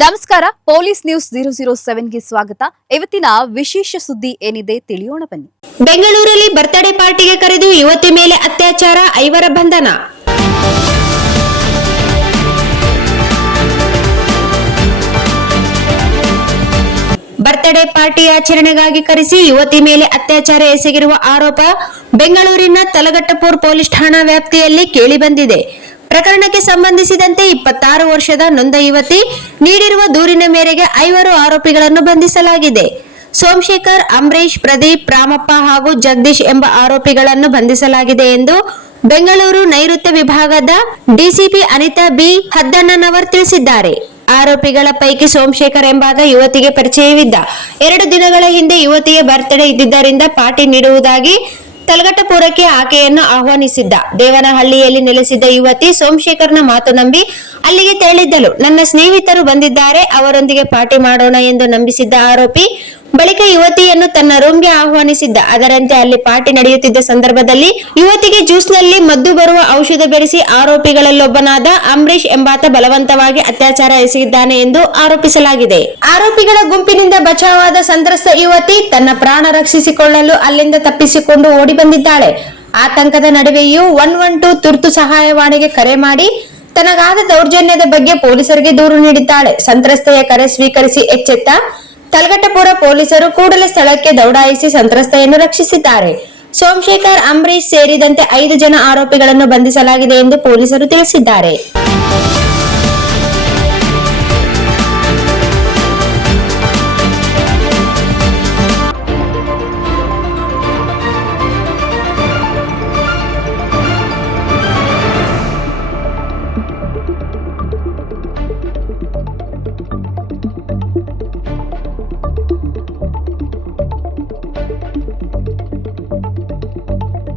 ನಮಸ್ಕಾರ, police news 007ಗೆ ಸ್ವಾಗತ. ಇವತ್ತಿನ ವಿಶೇಷ ಸುದ್ದಿ ಏನಿದೆ ತಿಳಿಯೋಣ ಬನ್ನಿ. ಬೆಂಗಳೂರಲ್ಲಿ ಬರ್ತ್ಡೇ ಪಾರ್ಟಿಗೆ ಕರೆದು ಯುವತಿ ಮೇಲೆ ಅತ್ಯಾಚಾರ, 5 ಬಂಧನ. ಬರ್ತ್ಡೇ ಪಾರ್ಟಿ ಆಚರಣೆಗಾಗಿ ಕರೆಸಿ ಯುವತಿ ಮೇಲೆ ಅತ್ಯಾಚಾರ ಎಸಗಿರುವ ಆರೋಪ ಬೆಂಗಳೂರಿನ ತಲಘಟ್ಟಪುರ ಪೊಲೀಸ್ ಠಾಣಾ ವ್ಯಾಪ್ತಿಯಲ್ಲಿ ಕೇಳಿಬಂದಿದೆ. ಪ್ರಕರಣಕ್ಕೆ ಸಂಬಂಧಿಸಿದಂತೆ 26 ವರ್ಷದ ನೊಂದ ಯುವತಿ ನೀಡಿರುವ ದೂರಿನ ಮೇರೆಗೆ 5 ಆರೋಪಿಗಳನ್ನು ಬಂಧಿಸಲಾಗಿದೆ. ಸೋಮಶೇಖರ್, ಅಂಬರೀಶ್, ಪ್ರದೀಪ್, ರಾಮಪ್ಪ ಹಾಗೂ ಜಗದೀಶ್ ಎಂಬ ಆರೋಪಿಗಳನ್ನು ಬಂಧಿಸಲಾಗಿದೆ ಎಂದು ಬೆಂಗಳೂರು ನೈಋತ್ಯ ವಿಭಾಗದ ಡಿಸಿಪಿ ಅನಿತಾ ಬಿ ಹದ್ದಣ್ಣನವರ್ ತಿಳಿಸಿದ್ದಾರೆ. ಆರೋಪಿಗಳ ಪೈಕಿ ಸೋಮಶೇಖರ್ ಎಂಬಾತ ಯುವತಿಗೆ ಪರಿಚಯವಿದ್ದ. 2 ದಿನಗಳ ಹಿಂದೆ ಯುವತಿಯ ಬರ್ತ್ಡೇ ಇದ್ದಿದ್ದರಿಂದ ಪಾರ್ಟಿ ನೀಡುವುದಾಗಿ ತಲಘಟ್ಟಪುರಕ್ಕೆ ಆಕೆಯನ್ನು ಆಹ್ವಾನಿಸಿದ್ದ. ದೇವನಹಳ್ಳಿಯಲ್ಲಿ ನೆಲೆಸಿದ್ದ ಯುವತಿ ಸೋಮಶೇಖರ್ನ ಮಾತು ನಂಬಿ ಅಲ್ಲಿಗೆ ತೆರಳಿದ್ದಳು. ನನ್ನ ಸ್ನೇಹಿತರು ಬಂದಿದ್ದಾರೆ, ಅವರೊಂದಿಗೆ ಪಾರ್ಟಿ ಮಾಡೋಣ ಎಂದು ನಂಬಿಸಿದ್ದ ಆರೋಪಿ ಬಳಿಕ ಯುವತಿಯನ್ನು ತನ್ನ ರೂಮ್ಗೆ ಆಹ್ವಾನಿಸಿದ್ದ. ಅದರಂತೆ ಅಲ್ಲಿ ಪಾರ್ಟಿ ನಡೆಯುತ್ತಿದ್ದ ಸಂದರ್ಭದಲ್ಲಿ ಯುವತಿಗೆ ಜ್ಯೂಸ್ನಲ್ಲಿ ಮದ್ದು ಬರುವ ಔಷಧ ಬೆರೆಸಿ ಆರೋಪಿಗಳಲ್ಲೊಬ್ಬನಾದ ಅಂಬರೀಶ್ ಎಂಬಾತ ಬಲವಂತವಾಗಿ ಅತ್ಯಾಚಾರ ಎಸಗಿದ್ದಾನೆ ಎಂದು ಆರೋಪಿಸಲಾಗಿದೆ. ಆರೋಪಿಗಳ ಗುಂಪಿನಿಂದ ಬಚಾವಾದ ಸಂತ್ರಸ್ತ ಯುವತಿ ತನ್ನ ಪ್ರಾಣ ರಕ್ಷಿಸಿಕೊಳ್ಳಲು ಅಲ್ಲಿಂದ ತಪ್ಪಿಸಿಕೊಂಡು ಓಡಿ ಬಂದಿದ್ದಾಳೆ. ಆತಂಕದ ನಡುವೆಯೂ 112 ತುರ್ತು ಸಹಾಯವಾಣಿಗೆ ಕರೆ ಮಾಡಿ ತನಗಾದ ದೌರ್ಜನ್ಯದ ಬಗ್ಗೆ ಪೊಲೀಸರಿಗೆ ದೂರು ನೀಡಿದ್ದಾಳೆ. ಸಂತ್ರಸ್ತೆಯ ಕರೆ ಸ್ವೀಕರಿಸಿ ಎಚ್ಚೆತ್ತ ತಲಘಟ್ಟಪುರ ಪೊಲೀಸರು ಕೂಡಲೇ ಸ್ಥಳಕ್ಕೆ ದೌಡಾಯಿಸಿ ಸಂತ್ರಸ್ತೆಯನ್ನು ರಕ್ಷಿಸಿದ್ದಾರೆ. ಸೋಮಶೇಖರ್, ಅಂಬರೀಶ್ ಸೇರಿದಂತೆ 5 ಜನ ಆರೋಪಿಗಳನ್ನು ಬಂಧಿಸಲಾಗಿದೆ ಎಂದು ಪೊಲೀಸರು ತಿಳಿಸಿದ್ದಾರೆ.